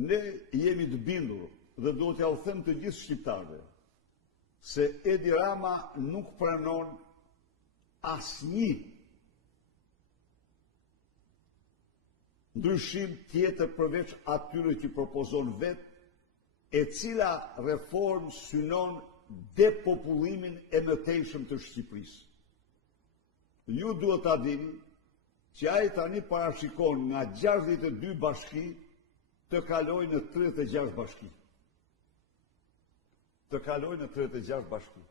Ne jemi të bindur dhe do t'ja u them të gjithë shqiptarëve se Edi Rama nuk pranon asnjë ndryshim tjetër përveç atyre që propozon vetë, e cila reformë synon depopullimin e mëtejshëm të Shqipërisë. Ju duhet ta dini që ai tani parashikon nga 62 bashki të kalojë në 36 bashki. Të kalojë në 36 bashki.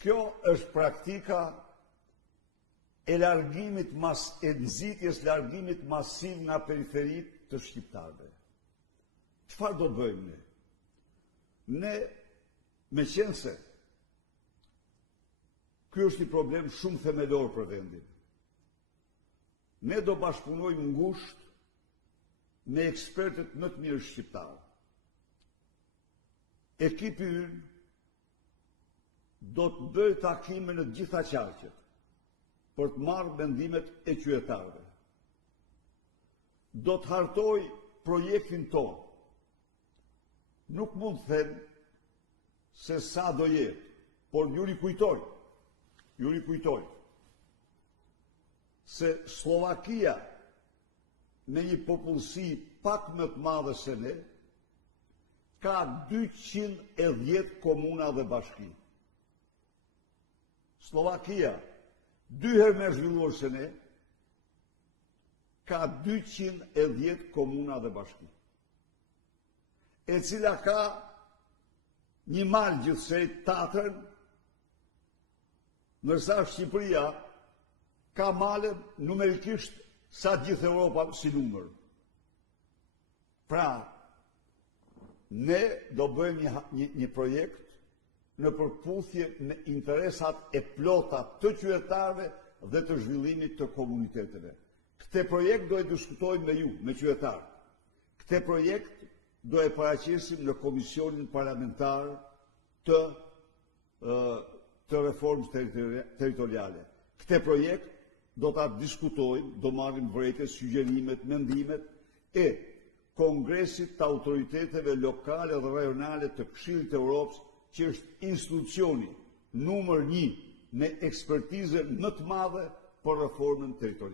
Kjo është praktika e largimit e nxitjes largimit masiv nga periferit të shqiptarëve. Çfarë do bëjmë ne? Ne, meqense ky është një problem shumë themelor për vendin, ne do bashkëpunojmë ngushtë me ekspertët më të mirë shqiptarë. Ekipi ynë do të bëjë takime në të gjitha qarqet për të marrë mendimet e qytetarëve. Do të hartoj projektin tonë. Nuk mund të them se sa do jetë, por ju rikujtoj se Slovakia me një popullsi pak më të madhe se ne ka 210 komuna dhe bashki. Slovakia, 2 herë më zhvilluar se ne, ka 210 komuna dhe bashki, e cila ka një mal gjithsej Tatrën, ndërsa Shqipëria ka male numerikisht sa gjithë Europa si numër. Pra, ne do bëjmë një projekt në përputhje me interesat e plota të qytetarëve dhe të zhvillimit të komuniteteve. Këtë projekt do e diskutojmë me ju, me qytetarët. Këtë projekt do e paraqesim në Komisionin Parlamentar të Reformës Territoriale. Këtë projekt do ta diskutojmë, do marrim vërejtje, sugjerimet, mendimet e Kongresit të autoriteteve lokale dhe rajonale të Këshillit të Europës, që është institucioni numër 1 me ekspertizën më të madhe për reformën territoriale.